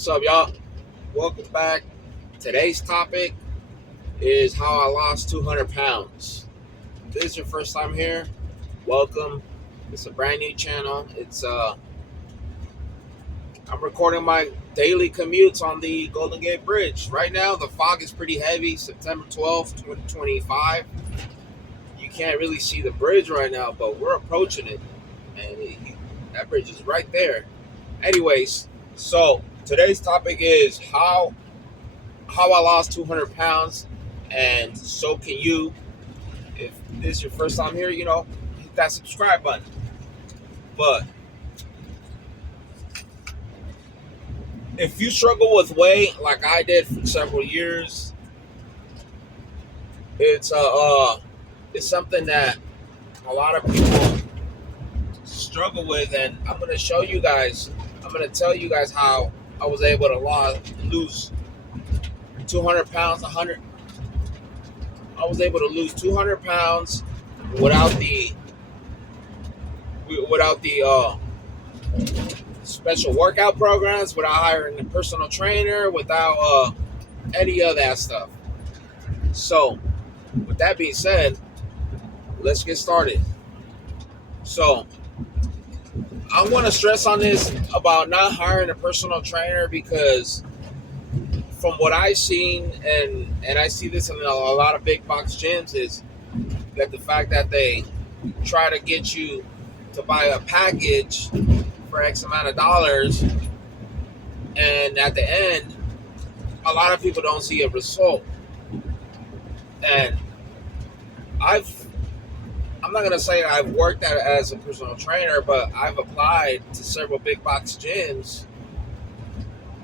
What's up, y'all? Welcome back. Today's topic is how I lost 200 pounds. If this is your first time here, welcome. It's a brand new channel. I'm recording my daily commutes on the Golden Gate Bridge. Right now, the fog is pretty heavy. September 12th, 2025. You can't really see the bridge right now, but we're approaching it, and that bridge is right there. Anyways, so today's topic is how I lost 200 pounds, and so can you. If this is your first time here, hit that subscribe button. But if you struggle with weight like I did for several years, it's something that a lot of people struggle with, and I'm gonna show you guys. I'm gonna tell you guys how I was able to lose 200 pounds. I was able to lose 200 pounds without the special workout programs, without hiring a personal trainer, without any of that stuff. So, with that being said, let's get started. So, I want to stress on this about not hiring a personal trainer, because from what I've seen, and I see this in a lot of big box gyms, is that the fact that they try to get you to buy a package for X amount of dollars, and at the end, a lot of people don't see a result. And I'm not gonna say I've worked as a personal trainer, but I've applied to several big box gyms,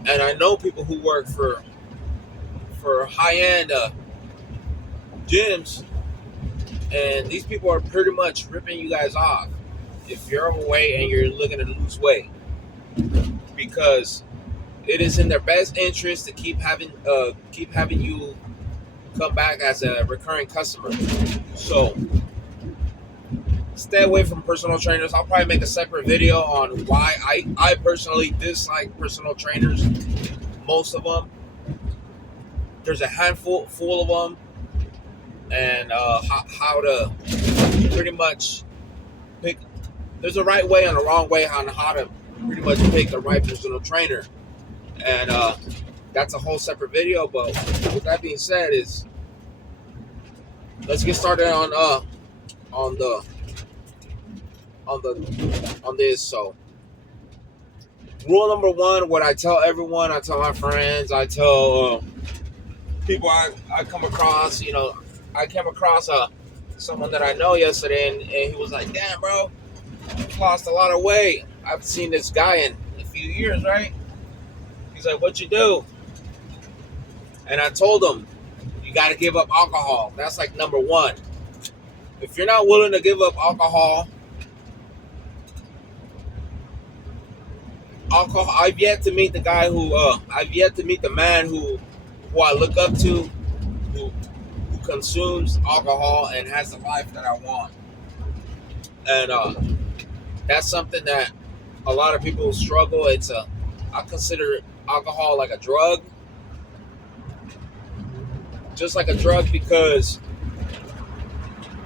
and I know people who work for high end gyms, and these people are pretty much ripping you guys off if you're overweight and you're looking to lose weight, because it is in their best interest to keep having you come back as a recurring customer. So stay away from personal trainers. I'll probably make a separate video on why I personally dislike personal trainers. Most of them, there's a handful full of them, and how to pretty much pick. There's a right way and a wrong way on how to pretty much pick the right personal trainer, and that's a whole separate video. But with that being said, let's get started on this. So, rule number one: what I tell everyone, I tell my friends, I tell people I come across. I came across someone that I know yesterday, and he was like, "Damn, bro, you've lost a lot of weight. I've seen this guy in a few years, right?" He's like, "What you do?" And I told him, "You got to give up alcohol. That's like number one. If you're not willing to give up alcohol, I've yet to meet the guy I've yet to meet the man who I look up to, who consumes alcohol and has the life that I want." And that's something that a lot of people struggle. I consider alcohol like a drug, just like a drug, because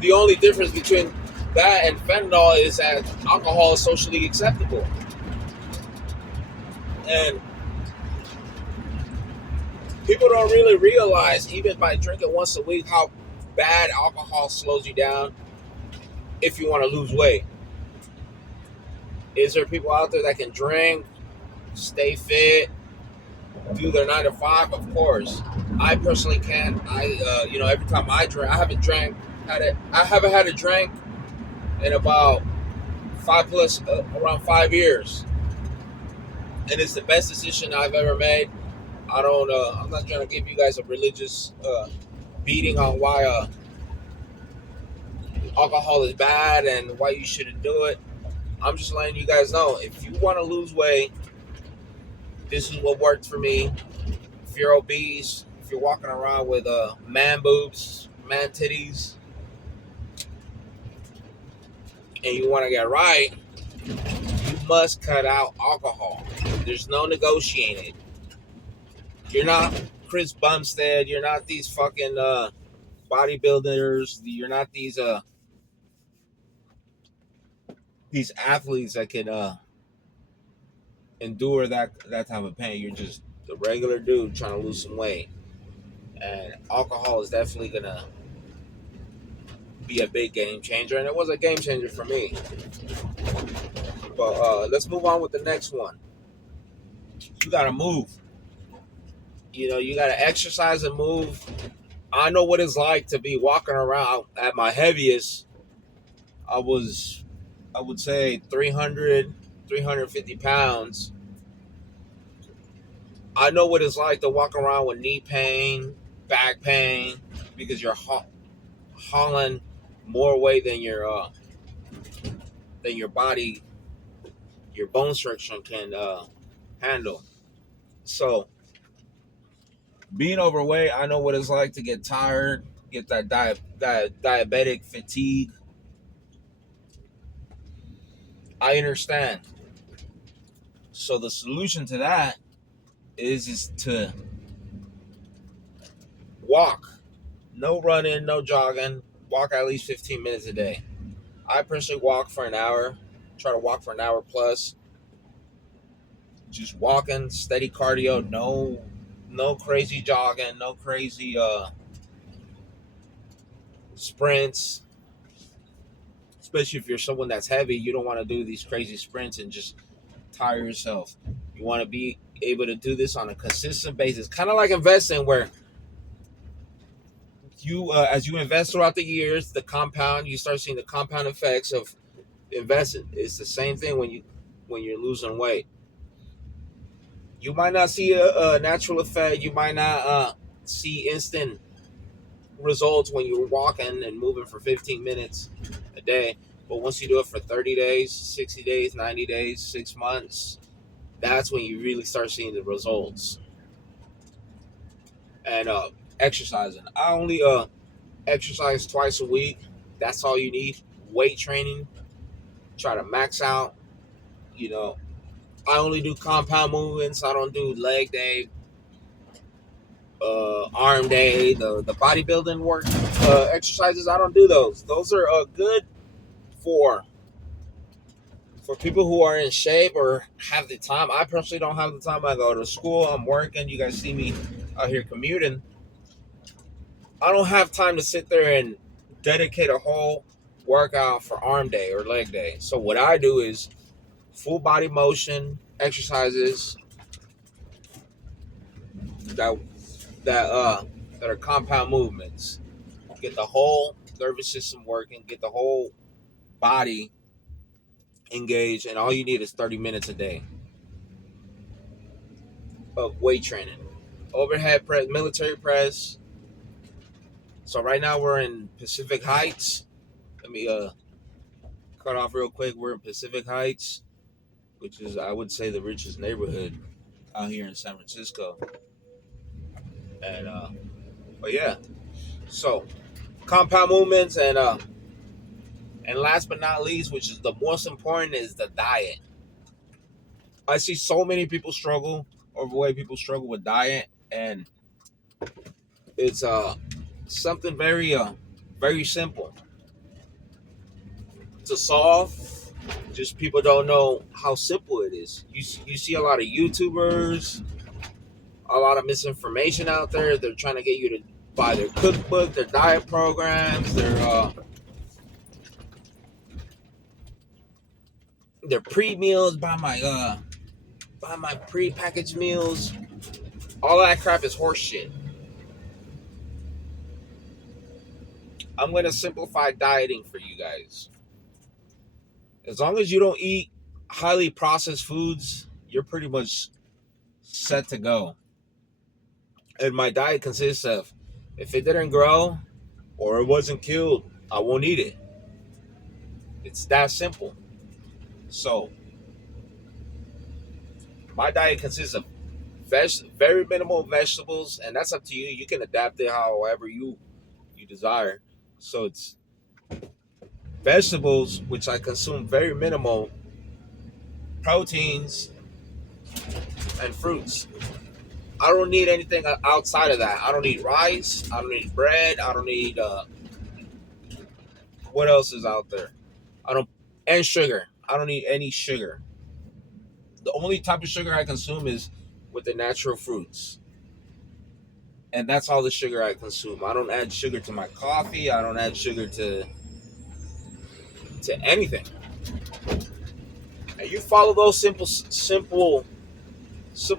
the only difference between that and fentanyl is that alcohol is socially acceptable. And people don't really realize, even by drinking once a week, how bad alcohol slows you down if you want to lose weight. Is there people out there that can drink, stay fit, do their 9 to 5? Of course. I personally can't. Every time I drink, I haven't had a drink in about around 5 years. And it's the best decision I've ever made. I'm not trying to give you guys a religious beating on why alcohol is bad and why you shouldn't do it. I'm just letting you guys know, if you want to lose weight, this is what worked for me. If you're obese, if you're walking around with man boobs, man titties, and you want to get right, you must cut out alcohol. There's no negotiating. You're not Chris Bumstead. You're not these fucking bodybuilders. You're not these athletes that can endure that type of pain. You're just the regular dude trying to lose some weight, and alcohol is definitely gonna be a big game changer, and it was a game changer for me. But let's move on with the next one. You gotta move. You gotta exercise and move. I know what it's like to be walking around at my heaviest. I was, I would say 300, 350 pounds. I know what it's like to walk around with knee pain, back pain, because you're hauling more weight than your body, your bone structure can handle. So being overweight, I know what it's like to get tired, get that diabetic fatigue. I understand. So the solution to that is to walk. No running, no jogging. Walk at least 15 minutes a day. I personally walk for an hour. Try to walk for an hour plus. Just walking, steady cardio. No crazy jogging. No crazy sprints. Especially if you're someone that's heavy, you don't want to do these crazy sprints and just tire yourself. You want to be able to do this on a consistent basis, kind of like investing, where you as you invest throughout the years, you start seeing the compound effects of investing. It's the same thing when you're losing weight. You might not see a natural effect. You might not see instant results when you're walking and moving for 15 minutes a day. But once you do it for 30 days, 60 days, 90 days, 6 months, that's when you really start seeing the results. And exercising. I only exercise twice a week. That's all you need. Weight training. Try to max out. You know, I only do compound movements. I don't do leg day, arm day, the bodybuilding work exercises. I don't do those. Those are good for people who are in shape or have the time. I personally don't have the time. I go to school. I'm working. You guys see me out here commuting. I don't have time to sit there and dedicate a whole workout for arm day or leg day. So what I do is full body motion exercises that that are compound movements. Get the whole nervous system working, get the whole body engaged, and all you need is 30 minutes a day of weight training. Overhead press, military press. So right now we're in Pacific Heights. Let me cut off real quick. We're in Pacific Heights, which is, I would say, the richest neighborhood out here in San Francisco. And but yeah, so compound movements, and last but not least, which is the most important, is the diet. I see so many people struggle, overweight people struggle with diet, and it's something very simple to solve. Just people don't know how simple it is. You see a lot of YouTubers, a lot of misinformation out there. They're trying to get you to buy their cookbook, their diet programs, their pre meals, buy my pre-packaged meals. All that crap is horseshit. I'm gonna simplify dieting for you guys. As long as you don't eat highly processed foods, you're pretty much set to go. And my diet consists of, if it didn't grow or it wasn't killed, I won't eat it. It's that simple. So my diet consists of very minimal vegetables, and that's up to you. You can adapt it however you desire. So it's vegetables, which I consume very minimal, proteins, and fruits. I don't need anything outside of that. I don't need rice. I don't need bread. I don't need what else is out there. I don't and sugar. I don't need any sugar. The only type of sugar I consume is with the natural fruits, and that's all the sugar I consume. I don't add sugar to my coffee. I don't add sugar to anything. And you follow those simple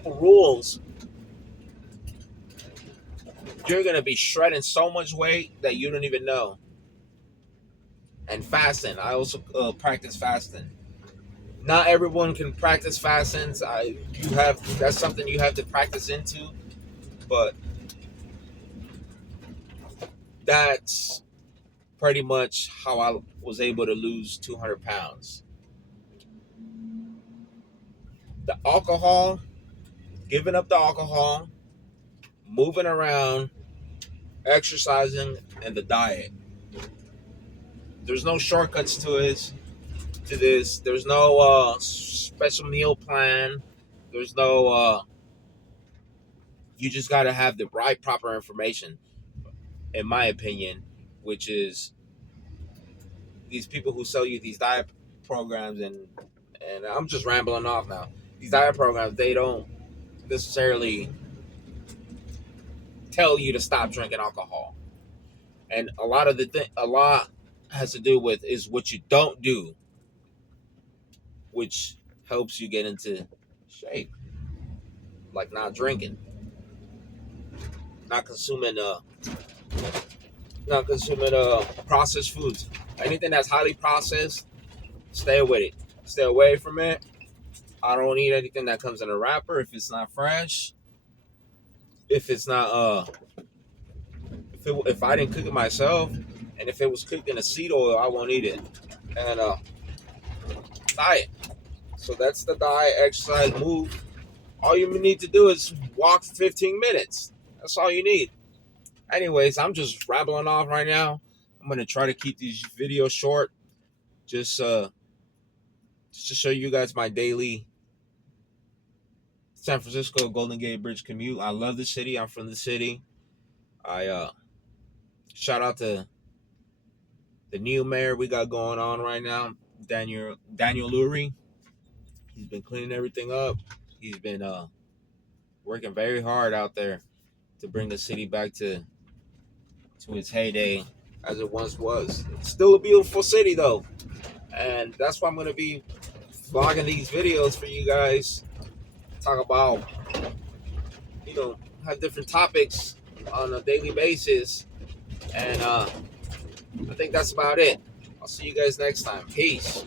rules, you're gonna be shredding so much weight that you don't even know. And fasting, I also practice fasting. Not everyone can practice fasting. You have that's something you have to practice into, but that's pretty much how I was able to lose 200 pounds. The alcohol, giving up the alcohol, moving around, exercising, and the diet. There's no shortcuts to it. To this, there's no special meal plan. There's no. You just got to have the right, proper information, in my opinion, which is these people who sell you these diet programs and I'm just rambling off now. These diet programs, they don't necessarily tell you to stop drinking alcohol, and a lot of a lot has to do with is what you don't do, which helps you get into shape, like not drinking, not consuming processed foods. Anything that's highly processed, stay with it. Stay away from it. I don't eat anything that comes in a wrapper if it's not fresh. If it's not if I didn't cook it myself, and if it was cooked in a seed oil, I won't eat it. And diet. So that's the diet, exercise, move. All you need to do is walk 15 minutes. That's all you need. Anyways, I'm just rambling off right now. I'm gonna try to keep these videos short. Just to show you guys my daily San Francisco Golden Gate Bridge commute. I love the city. I'm from the city. I shout out to the new mayor we got going on right now, Daniel Lurie. He's been cleaning everything up. He's been working very hard out there to bring the city back to its heyday as it once was. It's still a beautiful city though, and that's why I'm gonna be vlogging these videos for you guys. Talk about, have different topics on a daily basis, and I think that's about it. I'll see you guys next time. Peace.